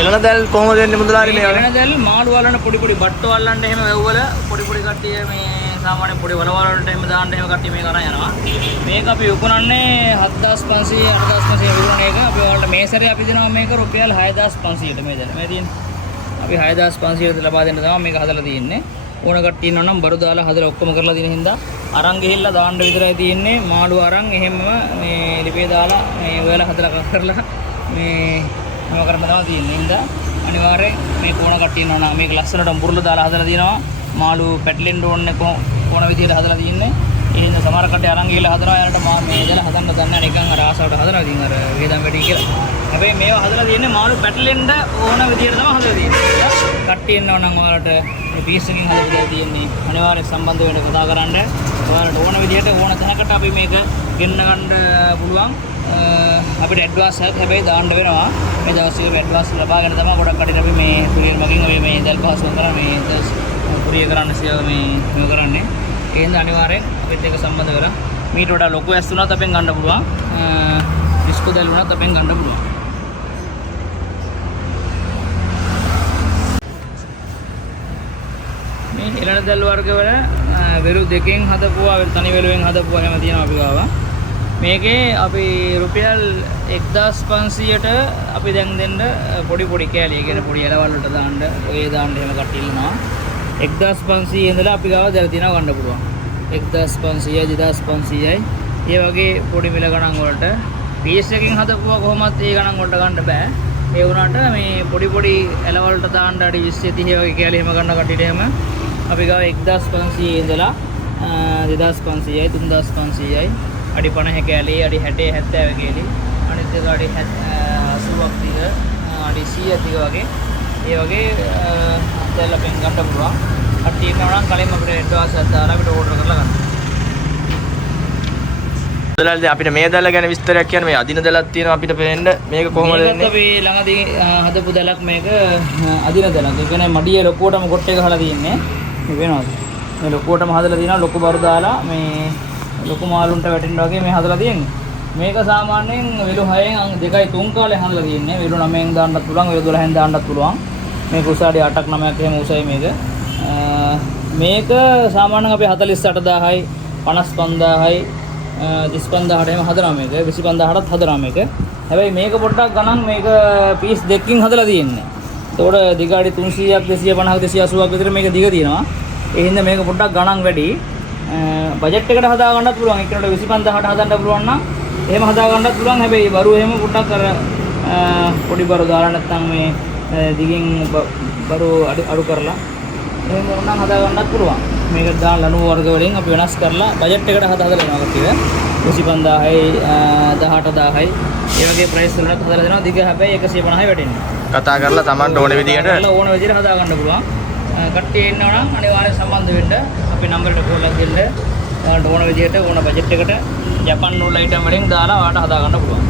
එළන දැල් කොහොමද දෙන්නේ මුදලාරි මේ එළන දැල් මාළු වලන පොඩි පොඩි බට්ටු වලන්න එහෙම වැව්වල පොඩි පොඩි කට්ටිය මේ සාමාන්‍ය පොඩි වලවල් වලට එහෙම දාන්න එහෙම කට්ටිය මේක අරන් යනවා. මේක අපි විකුණන්නේ 7500 8500 විකුණන එක. අපි ඔයාලට මේ සැරේ අපි දෙනවා මේක රුපියල් 6500ට මේ දැන්. මේ තියෙන්නේ. අපි 6500ට ලබා දෙන්න තමයි මේක හදලා තියෙන්නේ. ඕන කට්ටිය ඉන්නවා නම් බරු දාලා හදලා ඔක්කොම කරලා දින හින්දා අරන් ගිහිල්ලා දාන්න විතරයි තියෙන්නේ. මාළු අරන් එහෙම මේ ලිපේ දාලා මේ ඔයාලා හදලා කරලා මේ නම කරන්න තමයි තියෙන්නේ. හින්දා අනිවාර්යෙන් මේ කෝණ කට්ටිය ඉන්නවා නම් මේක ලස්සනට මුරුල්ල දාලා හදලා තියෙනවා. මාළු පැටලෙන්න ඕනේ කොන විදියට හදලා තියෙන්නේ. ඒ හින්දා සමහර කට්ටිය අරන් ගිහලා හදනවා. යාලට මා මේ දලා හදන්න දන්නේ නැහැ. නිකන් අර ආසාවට හදනවා. ඉතින් අර වේදම් වැඩි කියලා. හැබැයි මේවා හදලා තියෙන්නේ මාළු පැටලෙන්න ඕන විදියට තමයි හදලා තියෙන්නේ. කට්ටිය ඉන්නවා නම් ඔයාලට මේ පීස් එකකින් හදලා දෙලා තියෙන්නේ. අනිවාර්යෙන් සම්බන්ධ වෙන්න කතා කරන්න. ඔයාලට ඕන විදියට ඕන තැනකට අපි මේක ගෙන්න ගන්න පුළුවන්. අපිට ඇඩ්වාන්ස් එකක් හැබැයි දාන්න වෙනවා. මේ දවස්වල ඇඩ්වාන්ස් ලබාගෙන තමයි ගොඩක් කටින් අපි මේ කුරියර් මගින් අපි මේ දැල් පහසුව කරලා මේ කුරියර් කරන්න සියව මේ කරන්නේ. ඒ හින්දා අනිවාර්යෙන් අපිත් එක්ක සම්බන්ධ වෙලා මීට වඩා ලොකු ඇස් තුනක් අපෙන් ගන්න පුළුවන්. ඩිස්කෝ දැල් උනත් අපෙන් ගන්න පුළුවන්. මේ එළන දැල් වර්ග වල වෙරු දෙකෙන් හදපුවා තනි වෙලුවෙන් හදපුවා එහෙම තියෙනවා අපි ගාව. මේකේ අපි රුපියල් 1500ට අපි දැන් දෙන්න පොඩි පොඩි කෑලි. ඒ කියන්නේ පොඩි එළවල් වලට දාන්න ඔය දාන්න එහෙම කට්ටිය ඉන්නවා. 1500 ඉඳලා අපි ගාව දැල් තියනවා ගන්න පුළුවන්. 1500යි 2500යි. ඒ වගේ පොඩි මිල ගණන් වලට පීස් එකකින් හදපුවා කොහොමත් ඒ ගණන් වලට ගන්න බෑ. ඒ වුණාට මේ පොඩි පොඩි එළවල් වලට දාන්න අඩි 20 30 වගේ කෑලි එහෙම ගන්න කට්ටියට එහෙම අපි ගාව 1500 ඉඳලා 2500යි 3500යි අඩි 50 කෑලි අඩි 60 70 කෑලි අනිත් එක අඩි 80ක් දිග අඩි 100ක් දිග වගේ ඒ වගේ දැල් අපෙන් ගන්න පුළුවන්. කට්ටිය ඉන්නවා නම් කලින්ම අපිට ඇඩ්වාන්ස් එකක් දාලා අපිට ඕඩර් කරලා ගන්න. මුදලාරි අපිට මේ දැල්ල ගැන විස්තරයක් කියන්න. මේ අදින දැලක් තියෙනවා අපිට පේන්න. මේක කොහොමද දෙන්නේ? මේක අපි ළඟදී හදපු දැලක් මේක අදින දැලක්. ඒ කියන්නේ මඩියේ ලොකුවටම කොට එක හලා තියෙන්නේ. මේ වෙනවද? මේ ලොකුවටම හදලා තියෙනවා. ලොකු බරු දාලා මේ ලොකු මාළුන්ට වැටෙන්න වගේ මේ හදලා තියෙන්නේ. මේක සාමාන්‍යයෙන් වෙලු 6න් 2යි 3 කාලේ හදලා තියෙන්නේ. වෙලු 9න් දාන්නත් පුළුවන්, වෙලු 12න් දාන්නත් පුළුවන්. මේක උසාවිය 8ක් 9ක් එහෙම උසයි මේක. මේක සාමාන්‍යයෙන් අපි 48000යි 55000යි 35000ට එහෙම හදනවා මේක. 25000ටත් හදනවා මේක. හැබැයි මේක පොඩ්ඩක් ගණන් මේක පීස් දෙකකින් හදලා තියෙන්නේ. ඒතකොට දිග අඩි 300ක් 250ක් 280ක් විතර මේක දිග තියෙනවා. ඒ හින්දා මේක පොඩ්ඩක් ගණන් වැඩි. බජට් එකට හදා ගන්නත් පුළුවන්. එක්කනට 25000ට හදන්න පුළුවන් නම් එහෙම හදා ගන්නත් පුළුවන්. හැබැයි බරු එහෙම පොඩ්ඩක් අර පොඩි බරු දාලා නැත්නම් මේ දිගින් බරු අඩු කරලා එහෙම වුණා හදා ගන්නත් පුළුවන්. මේක දාන ලණු වර්ග වලින් අපි වෙනස් කරලා බජට් එකට හදලා දෙනවා කතිය. 25000යි 18000යි ඒ වගේ ප්‍රයිස් වලට හදලා දෙනවා. දිග හැබැයි 150යි වැටෙන්නේ. කතා කරලා Tamanට ඕන විදියට හදා ගන්න පුළුවන්. කට්ටිය ඉන්නවා නම් අනිවාර්යෙන් සම්බන්ධ වෙන්න. අපි නම්බරයට කෝල් එකක් දෙන්න. ඔයාලට ඕන විදියට ඕන බජට් එකට ජපාන් නූල් අයිටම් වලින් දාලා ඔයාලට හදා ගන්න පුළුවන්.